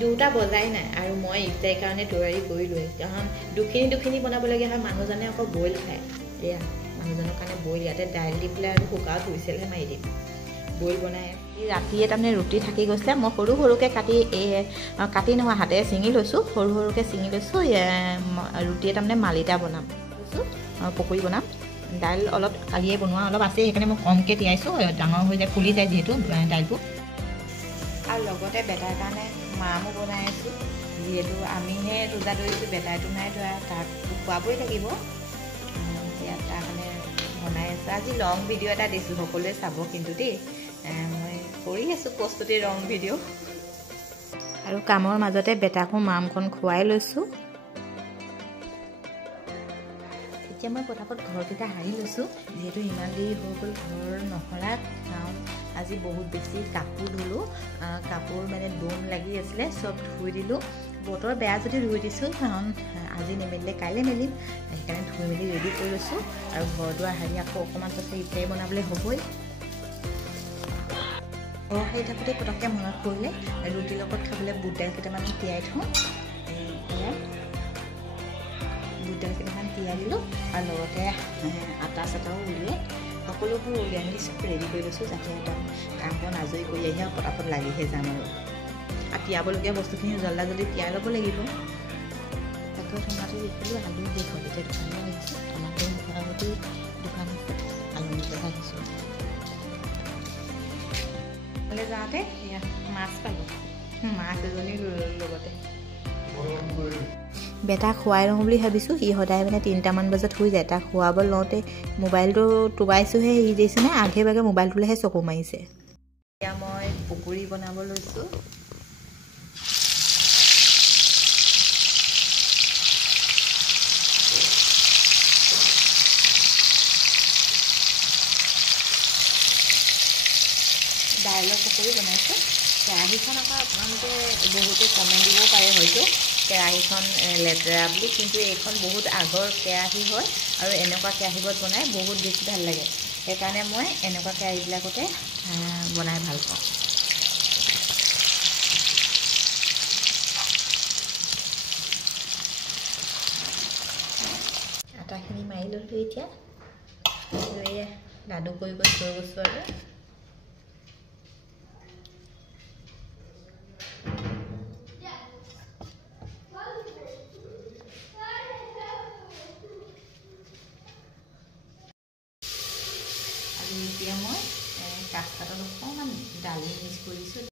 দুটা বজাই নাই আৰু মই ইফতাৰীৰ কাৰণে তৈয়াৰী কৰিলোৱে কাৰণ দুখিনি বনাবলগীয়া হয় মানুহজনে আকৌ বইল খায় এয়া মানুহজনৰ কাৰণে বইল ইয়াতে দাইল দি পেলাই আৰু শুকাও ধুইছিলহে মাৰি দিম বইল বনাই ৰাতিয়ে তাৰমানে ৰুটি থাকি গৈছিলে মই সৰুকৈ কাটি নহয় হাতেৰে ছিঙি লৈছোঁ সৰুকৈ ছিঙি লৈছোঁ ৰুটিয়ে তাৰমানে মালিতা বনাম লৈছোঁ পকৰি বনাম দাইল অলপ কালিয়ে বনোৱা অলপ আছে সেইকাৰণে মই কমকৈ তিয়াইছোঁ ডাঙৰ হৈ যায় ফুলি যায় যিহেতু দাইলটো আৰু লগতে বেটাৰ কাৰণে মামো বনাই আছোঁ যিহেতু আমিহে ৰোজা ধৰিছোঁ বেটাৰটো নাই ধৰা তাক খুৱাবই লাগিব ইয়াত তাৰ কাৰণে বনাই আছোঁ আজি লং ভিডিঅ' এটা দিছোঁ সকলোৱে চাব কিন্তু দেই মই কৰি আছোঁ প্ৰস্তুতি ৰং ভিডিঅ' আৰু কামৰ মাজতে বেটাকো মামকণ খুৱাই লৈছোঁ এতিয়া মই পটাপট ঘৰকেইটা সাৰি লৈছোঁ যিহেতু ইমান দেৰি হৈ গ'ল ঘৰ নসৰাত কাৰণ আজি বহুত বেছি কাপোৰ ধুলোঁ কাপোৰ মানে দম লাগি আছিলে চব ধুই দিলোঁ বতৰ বেয়া যদি ধুই দিছোঁ কাৰণ আজি নেমেলিলে কাইলৈ মেলিম সেইকাৰণে ধুই মেলি ৰেডি কৰি লৈছোঁ আৰু ঘৰ দুৱাৰ সাৰি আকৌ অকণমান পাছত ইফতাৰী বনাবলৈ হ'বই সাৰি থাকোঁতে পটককৈ মনত পৰিলে ৰুটিৰ লগত খাবলৈ বুট দাইল কেইটামান তিয়াই থওঁ বুট দাইল কেইটামান তিয়াই দিলোঁ আৰু লগতে আটা চাটাও উলিয়াই সকলোবোৰ উলিয়াই মেলি চব ৰেডি কৰি লৈছোঁ যাতে একদম কাম বন আজৰি কৰি আহি আৰু পটাপট লাগিহে যাম আৰু তিয়াবলগীয়া বস্তুখিনি জল্দি তিয়াই ল'ব লাগিব তাকে টমাটো দেখিলোঁ আলু শেষ হ'ল এতিয়া দোকানলৈ আহিছোঁ টমাটো মোটামুটি দোকান আছে আলু নিবলৈ আহিছোঁ যাওঁতে মাছ পালোঁ মাছ এজনী লগতে বেটাক খুৱাই লওঁ বুলি ভাবিছোঁ সি সদায় মানে 3টামান বজাত শুই যায় তাক খুৱাব লওঁতে মোবাইলটো টোবাইছোঁহে সি দিছেনে আগে ভাগে মোবাইলটোলৈহে চকু মাৰিছে এতিয়া মই পকৰি বনাব লৈছোঁ দাইলৰ পকৰি বনাইছোঁ কেৰাহীখন আকৌ আপোনালোকে বহুতে কমেণ্ট দিব পাৰে হয়তো কেৰাহীখন লেতেৰা বুলি কিন্তু এইখন বহুত আগৰ কেৰাহী হয় আৰু এনেকুৱা কেৰাহীবোৰত বনাই বহুত বেছি ভাল লাগে সেইকাৰণে মই এনেকুৱা কেৰাহীবিলাকতে বনাই ভাল পাওঁ আটাখিনি মাৰি ল'লোঁ এতিয়া লাডু কৰি থৈ গৈছোঁ আৰু এতিয়া মই কাঠপাতত অকণমান দালি মিক্স কৰি দিছোঁ